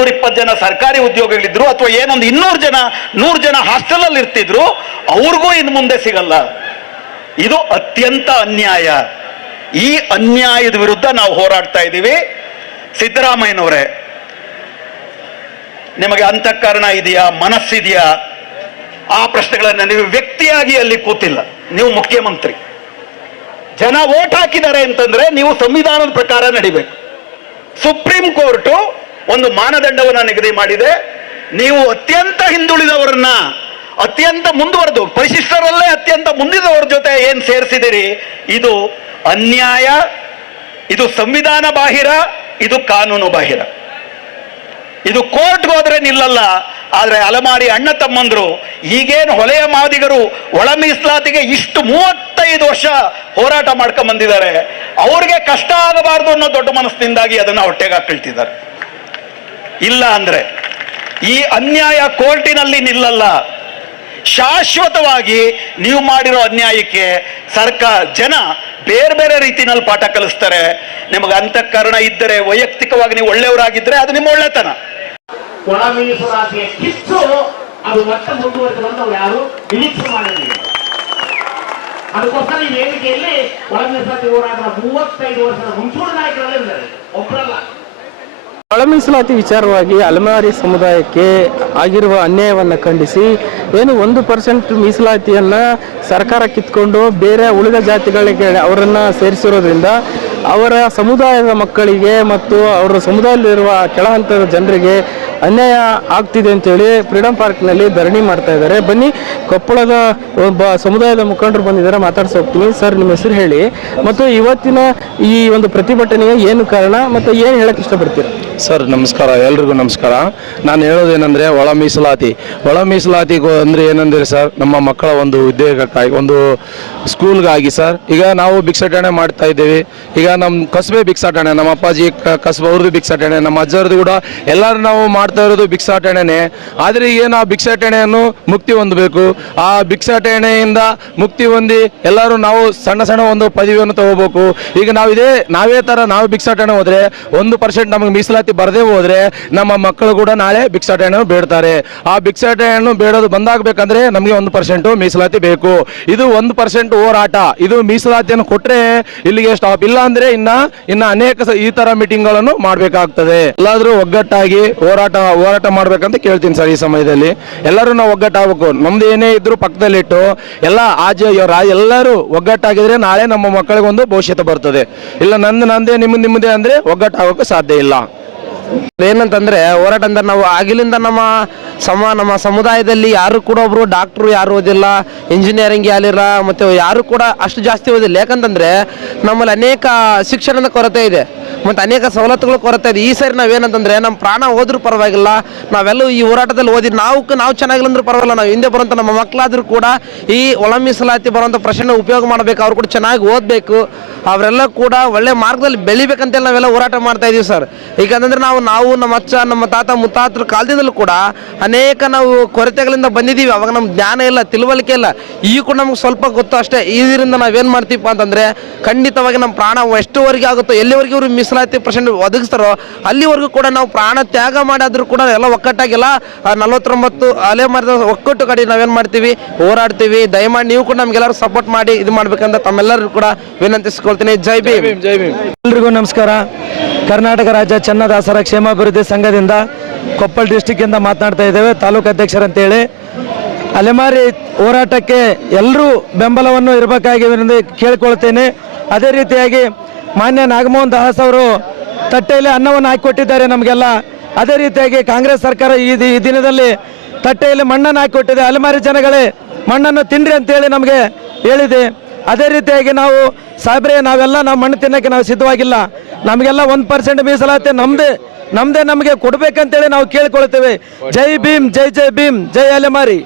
ಮುನ್ನೂರ ಇಪ್ಪತ್ತು ಜನ ಸರ್ಕಾರಿ ಉದ್ಯೋಗಿಗಳಿದ್ರು ಅಥವಾ ಏನೊಂದು ಇನ್ನೂರು ಜನ, ನೂರು ಜನ ಹಾಸ್ಟೆಲ್ ಇರ್ತಿದ್ರು, ಅವ್ರಿಗೂ ಇನ್ನು ಮುಂದೆ ಸಿಗಲ್ಲ. ಇದು ಅತ್ಯಂತ ಅನ್ಯಾಯ. ಈ ಅನ್ಯಾಯದ ವಿರುದ್ಧ ನಾವು ಹೋರಾಡ್ತಾ ಇದ್ದೀವಿ. ಸಿದ್ದರಾಮಯ್ಯನವರೇ, ನಿಮಗೆ ಅಂತಃಕರಣ ಇದೆಯಾ? ಮನಸ್ಸಿದೆಯಾ? ಆ ಪ್ರಶ್ನೆಗಳನ್ನ ನೀವು ವ್ಯಕ್ತಿಯಾಗಿ ಅಲ್ಲಿ ಕೂತಿಲ್ಲ. ನೀವು ಮುಖ್ಯಮಂತ್ರಿ. ಜನ ವೋಟ್ ಹಾಕಿದ್ದಾರೆ ಅಂತಂದ್ರೆ ನೀವು ಸಂವಿಧಾನದ ಪ್ರಕಾರ ನಡಿಬೇಕು. ಸುಪ್ರೀಂ ಕೋರ್ಟು ಒಂದು ಮಾನದಂಡವನ್ನು ನಿಗದಿ ಮಾಡಿದೆ. ನೀವು ಅತ್ಯಂತ ಹಿಂದುಳಿದವರನ್ನ, ಅತ್ಯಂತ ಮುಂದುವರೆದು, ಪರಿಶಿಷ್ಟರಲ್ಲೇ ಅತ್ಯಂತ ಮುಂದಿದವರ ಜೊತೆ ಏನು ಸೇರಿಸಿದಿರಿ? ಇದು ಅನ್ಯಾಯ, ಇದು ಸಂವಿಧಾನ ಬಾಹಿರ, ಇದು ಕಾನೂನು ಬಾಹಿರ. ಇದು ಕೋರ್ಟ್ಗೆ ಹೋದ್ರೆ ನಿಲ್ಲಲ್ಲ, ಆದರೆ ಅಲಮಾರಿ ಅಣ್ಣ ತಮ್ಮಂದ್ರು, ಈಗೇನು ಹೊಲೆಯ ಮಾದಿಗರು ಒಳ ಮೀಸಲಾತಿಗೆ ಇಷ್ಟು ಮೂವತ್ತೈದು ವರ್ಷ ಹೋರಾಟ ಮಾಡ್ಕೊಂಡ್ ಬಂದಿದ್ದಾರೆ ಅವ್ರಿಗೆ ಕಷ್ಟ ಆಗಬಾರದು ಅನ್ನೋ ದೊಡ್ಡ ಮನಸ್ಸಿನಿಂದಾಗಿ ಅದನ್ನ ಹೊಟ್ಟೆಗೆ ಹಾಕೊಳ್ತಿದ್ದಾರೆ ಇಲ್ಲ ಅಂದ್ರೆ ಈ ಅನ್ಯಾಯ ಕೋರ್ಟಿನಲ್ಲಿ ನಿಲ್ಲಲ್ಲ. ಶಾಶ್ವತವಾಗಿ ನೀವು ಮಾಡಿರೋ ಅನ್ಯಾಯಕ್ಕೆ ಸರ್ಕಾರ ಜನ ಬೇರೆ ಬೇರೆ ರೀತಿನಲ್ಲಿ ಪಾಠ ಕಲಿಸ್ತಾರೆ. ನಿಮಗೆ ಅಂತಃಕರಣ ಇದ್ದರೆ, ವೈಯಕ್ತಿಕವಾಗಿ ನೀವು ಒಳ್ಳೆಯವರಾಗಿದ್ರೆ ಅದು ನಿಮ್ಮ ಒಳ್ಳೆತನ. ಅದು ಮತ್ತೆ ಮುಂದುವರೆದು ಬಂದು ಅವ್ರು ಯಾರು? ನಿರೀಕ್ಷೆ ಮಾಡಿರಲಿಲ್ಲ ಅದಕ್ಕೋಸ್ಕರ ಈ ವೇದಿಕೆಯಲ್ಲಿ ಒಳಗಿನ ಹೋರಾಟದ ಮೂವತ್ತೈದು ವರ್ಷದ ಮುಂಚೂಣಿ ನಾಯಕರಲ್ಲಿದ್ದಾರೆ ಒಬ್ಬರಲ್ಲ ಒಳ ಮೀಸಲಾತಿ ವಿಚಾರವಾಗಿ ಅಲೆಮಾರಿ ಸಮುದಾಯಕ್ಕೆ ಆಗಿರುವ ಅನ್ಯಾಯವನ್ನು ಖಂಡಿಸಿ ಏನು ಒಂದು ಪರ್ಸೆಂಟ್ ಮೀಸಲಾತಿಯನ್ನು ಸರ್ಕಾರ ಕಿತ್ಕೊಂಡು ಬೇರೆ ಉಳಿದ ಜಾತಿಗಳಿಗೆ ಅವರನ್ನು ಸೇರಿಸಿರೋದ್ರಿಂದ ಅವರ ಸಮುದಾಯದ ಮಕ್ಕಳಿಗೆ ಮತ್ತು ಅವರ ಸಮುದಾಯದಲ್ಲಿರುವ ಕೆಳ ಹಂತದ ಜನರಿಗೆ ಅನ್ಯಾಯ ಆಗ್ತಿದೆ ಅಂತೇಳಿ ಫ್ರೀಡಂ ಪಾರ್ಕ್ನಲ್ಲಿ ಧರಣಿ ಮಾಡ್ತಾ ಇದ್ದಾರೆ. ಬನ್ನಿ, ಕೊಪ್ಪಳದ ಒಬ್ಬ ಸಮುದಾಯದ ಮುಖಂಡರು ಬಂದಿದ್ದಾರೆ, ಮಾತಾಡ್ಸಿ ಹೋಗ್ತೀನಿ. ಸರ್, ನಿಮ್ಮ ಹೆಸರು ಹೇಳಿ. ಮತ್ತು ಇವತ್ತಿನ ಈ ಒಂದು ಪ್ರತಿಭಟನೆಗೆ ಏನು ಕಾರಣ? ಮತ್ತು ಏನು ಹೇಳಕ್ಕೆ ಇಷ್ಟಪಡ್ತೀರಾ? ಸರ್, ನಮಸ್ಕಾರ. ಎಲ್ರಿಗೂ ನಮಸ್ಕಾರ. ನಾನು ಹೇಳೋದೇನೆಂದರೆ ಒಳ ಮೀಸಲಾತಿ. ಒಳ ಮೀಸಲಾತಿ ಅಂದರೆ ಏನಂದ್ರೆ ಸರ್, ನಮ್ಮ ಮಕ್ಕಳ ಒಂದು ಉದ್ಯೋಗಕ್ಕಾಗಿ, ಒಂದು ಸ್ಕೂಲ್ಗಾಗಿ ಸರ್. ಈಗ ನಾವು ಭಿಕ್ಷಾಟನೆ ಮಾಡ್ತಾ ಇದ್ದೇವೆ. ಈಗ ನಮ್ಮ ಕಸಬೆ ಭಿಕ್ಷಾಟನೆ, ನಮ್ಮ ಅಪ್ಪಾಜಿ ಕಸಬ ಅವ್ರದ್ದು ಭಿಕ್ಷಾಟನೆ, ನಮ್ಮ ಅಜ್ಜರದು ಕೂಡ ಎಲ್ಲರೂ ನಾವು ಮಾಡ್ತಾ ಇರೋದು ಭಿಕ್ಷಾಟನೆನೇ. ಆದರೆ ಏನು ಆ ಭಿಕ್ಷಾಟನೆಯನ್ನು ಮುಕ್ತಿ ಹೊಂದಬೇಕು? ಆ ಭಿಕ್ಷಾಟನೆಯಿಂದ ಮುಕ್ತಿ ಹೊಂದಿ ಎಲ್ಲರೂ ನಾವು ಸಣ್ಣ ಸಣ್ಣ ಒಂದು ಪದವಿಯನ್ನು ತಗೋಬೇಕು. ಈಗ ನಾವು ನಾವೇ ಥರ ನಾವು ಭಿಕ್ಷಾಟನೆ ಹೋದ್ರೆ ಒಂದು ಪರ್ಸೆಂಟ್ ನಮಗೆ ಮೀಸಲಾತಿ ಬರದೇ ಹೋದ್ರೆ ನಮ್ಮ ಮಕ್ಕಳು ಕೂಡ ನಾಳೆ ಭಿಕ್ಷಾಟನೆಯನ್ನು ಬೇಡ್ತಾರೆ. ಆ ಭಿಕ್ಷಾಟನೆಯನ್ನು ಬೇಡೋದು ಬಂದಾಗಬೇಕಂದ್ರೆ ನಮಗೆ ಒಂದು ಪರ್ಸೆಂಟು ಮೀಸಲಾತಿ ಬೇಕು. ಇದು ಒಂದು ಪರ್ಸೆಂಟ್ ಹೋರಾಟ. ಇದು ಮೀಸಲಾತಿಯನ್ನು ಕೊಟ್ರೆ ಇಲ್ಲಿಗೆ ಸ್ಟಾಪ್ ಇಲ್ಲ ಅಂದ್ರೆ ಇನ್ನ ಇನ್ನ ಅನೇಕ ಈ ತರ ಮೀಟಿಂಗ್ಗಳನ್ನು ಮಾಡಬೇಕಾಗ್ತದೆ. ಎಲ್ಲಾದ್ರೂ ಒಗ್ಗಟ್ಟಾಗಿ ಹೋರಾಟ ಹೋರಾಟ ಮಾಡ್ಬೇಕಂತ ಕೇಳ್ತೀನಿ ಸರ್ ಈ ಸಮಯದಲ್ಲಿ. ಎಲ್ಲರೂ ನಾವು ಒಗ್ಗಟ್ಟಾಗಬೇಕು. ನಮ್ದು ಏನೇ ಇದ್ರು ಪಕ್ಕದಲ್ಲಿಟ್ಟು ಎಲ್ಲ ಆಜ ಎಲ್ಲರೂ ಒಗ್ಗಟ್ಟಾಗಿದ್ರೆ ನಾಳೆ ನಮ್ಮ ಮಕ್ಕಳಿಗೆ ಒಂದು ಭವಿಷ್ಯತ್ತು ಬರ್ತದೆ. ಇಲ್ಲ ನಂದು ನಂದೇ ನಿಮ್ಮ ನಿಮ್ಮದೇ ಅಂದ್ರೆ ಒಗ್ಗಟ್ಟಾಗೋಕೆ ಸಾಧ್ಯ ಇಲ್ಲ. ಏನಂತಂದ್ರೆ ಹೋರಾಟ ಅಂದ್ರೆ ನಾವು ಆಗಿಲಿಂದ ನಮ್ಮ ಸಮ, ನಮ್ಮ ಸಮುದಾಯದಲ್ಲಿ ಯಾರು ಕೂಡ ಒಬ್ರು ಡಾಕ್ಟ್ರು ಯಾರು ಓದಿಲ್ಲ ಇಂಜಿನಿಯರಿಂಗ್ ಯಾರಿಲ್ಲ, ಮತ್ತೆ ಯಾರು ಕೂಡ ಅಷ್ಟು ಜಾಸ್ತಿ ಓದಿಲ್ಲ. ಯಾಕಂತಂದ್ರೆ ನಮ್ಮಲ್ಲಿ ಅನೇಕ ಶಿಕ್ಷಣದ ಕೊರತೆ ಇದೆ. ಮತ್ತೆ ಅನೇಕ ಸವಲತ್ತುಗಳು ಕೊರತೆ ಇದೆ. ಈ ಸರಿ ನಾವೇನಂತಂದ್ರೆ ನಮ್ಮ ಪ್ರಾಣ ಹೋದ್ರೂ ಪರವಾಗಿಲ್ಲ. ನಾವೆಲ್ಲೂ ಈ ಹೋರಾಟದಲ್ಲಿ ಓದಿ ನಾವು ನಾವು ಚೆನ್ನಾಗಿಲ್ಲಂದ್ರೂ ಪರವಾಗಿಲ್ಲ. ನಾವು ಹಿಂದೆ ಬರುವಂಥ ನಮ್ಮ ಮಕ್ಕಳಾದರೂ ಕೂಡ ಈ ಒಳ ಮೀಸಲಾತಿ ಬರುವಂತ ಪ್ರಶ್ನೆ ಉಪಯೋಗ ಮಾಡಬೇಕು. ಅವ್ರು ಕೂಡ ಚೆನ್ನಾಗಿ ಓದಬೇಕು. ಅವರೆಲ್ಲ ಕೂಡ ಒಳ್ಳೆ ಮಾರ್ಗದಲ್ಲಿ ಬೆಳಿಬೇಕಂತೇಳಿ ನಾವೆಲ್ಲ ಹೋರಾಟ ಮಾಡ್ತಾ ಇದೀವಿ ಸರ್. ಈಗ ನಾವು ನಾವು ನಮ್ಮ ಅಚ್ಚ ನಮ್ಮ ತಾತ, ಮುತ್ತಾತರ ಕಾಲದಿಂದಲೂ ಕೂಡ ಅನೇಕ ನಾವು ಕೊರತೆಗಳಿಂದ ಬಂದಿದ್ದೀವಿ ಅವಾಗ ನಮ್ಮ ಜ್ಞಾನ ಇಲ್ಲ, ತಿಳುವಳಿಕೆ ಇಲ್ಲ. ಈ ಕೂಡ ನಮ್ಗೆ ಸ್ವಲ್ಪ ಗೊತ್ತು ಅಷ್ಟೇ. ಇದರಿಂದ ನಾವೇನು ಮಾಡ್ತೀವಪ್ಪ ಅಂತಂದ್ರೆ ಖಂಡಿತವಾಗಿ ನಮ್ಮ ಪ್ರಾಣ ಎಷ್ಟುವರೆಗೆ ಆಗುತ್ತೋ, ಎಲ್ಲಿವರೆಗೆ ಇವರು ಮೀಸಲಾತಿ ಪರ್ಸೆಂಟ್ ಒದಗಿಸ್ತಾರೋ ಅಲ್ಲಿವರೆಗೂ ಕೂಡ ನಾವು ಪ್ರಾಣ ತ್ಯಾಗ ಮಾಡಾದ್ರೂ ಕೂಡ ಎಲ್ಲ ಒಕ್ಕಟ್ಟಾಗಿಲ್ಲ. ನಲವತ್ತೊಂಬತ್ತು ಅಲೆ ಮಾಡಿದ ಒಕ್ಕಟ್ಟು ಕಡೆ ನಾವೇನು ಮಾಡ್ತೀವಿ? ಹೋರಾಡ್ತೀವಿ. ದಯಮಾಡಿ ನೀವು ಕೂಡ ನಮ್ಗೆಲ್ಲರೂ ಸಪೋರ್ಟ್ ಮಾಡಿ ಇದು ಮಾಡ್ಬೇಕಂತ ತಮ್ಮೆಲ್ಲರೂ ಕೂಡ ವಿನಂತಿಸ್ಕೊಳ್ತೀನಿ. ಜೈ ಭೀಮ್. ಜೈ ಭೀಮ್ ಎಲ್ರಿಗೂ ನಮಸ್ಕಾರ. ಕರ್ನಾಟಕ ರಾಜ್ಯ ಚನ್ನದಾಸರ ಕ್ಷೇಮಾಭಿವೃದ್ಧಿ ಸಂಘದಿಂದ ಕೊಪ್ಪಳ ಡಿಸ್ಟಿಕ್ಕಿಂದ ಮಾತನಾಡ್ತಾ ಇದ್ದೇವೆ. ತಾಲೂಕು ಅಧ್ಯಕ್ಷರಂತೇಳಿ. ಅಲೆಮಾರಿ ಹೋರಾಟಕ್ಕೆ ಎಲ್ಲರೂ ಬೆಂಬಲವನ್ನು ಇರಬೇಕಾಗಿ ಕೇಳಿಕೊಳ್ತೇನೆ. ಅದೇ ರೀತಿಯಾಗಿ ಮಾನ್ಯ ನಾಗಮೋಹನ್ ದಾಸ್ ಅವರು ತಟ್ಟೆಯಲ್ಲಿ ಅನ್ನವನ್ನು ಹಾಕಿಕೊಟ್ಟಿದ್ದಾರೆ ನಮಗೆಲ್ಲ. ಅದೇ ರೀತಿಯಾಗಿ ಕಾಂಗ್ರೆಸ್ ಸರ್ಕಾರ ಈ ದಿನದಲ್ಲಿ ತಟ್ಟೆಯಲ್ಲಿ ಮಣ್ಣನ್ನು ಹಾಕಿಕೊಟ್ಟಿದೆ. ಅಲೆಮಾರಿ ಜನಗಳೇ, ಮಣ್ಣನ್ನು ತಿನ್ರಿ ಅಂತೇಳಿ ನಮಗೆ ಹೇಳಿದೆ. ಅದೇ ರೀತಿಯಾಗಿ ನಾವು ಸಾಹೇಬ್ರೆ, ನಾವೆಲ್ಲ ನಾವು ಮಣ್ಣು ತಿನ್ನಕ್ಕೆ ನಾವು ಸಿದ್ಧವಾಗಿಲ್ಲ. ನಮಗೆಲ್ಲ ಒಂದು ಪರ್ಸೆಂಟ್ ಮೀಸಲಾತಿ ನಮ್ಮದೇ ನಮ್ಮದೇ ನಮಗೆ ಕೊಡ್ಬೇಕಂತೇಳಿ ನಾವು ಕೇಳ್ಕೊಳ್ತೇವೆ. ಜೈ ಭೀಮ್, ಜೈ ಜೈ ಭೀಮ್, ಜೈ ಅಲೆಮಾರಿ.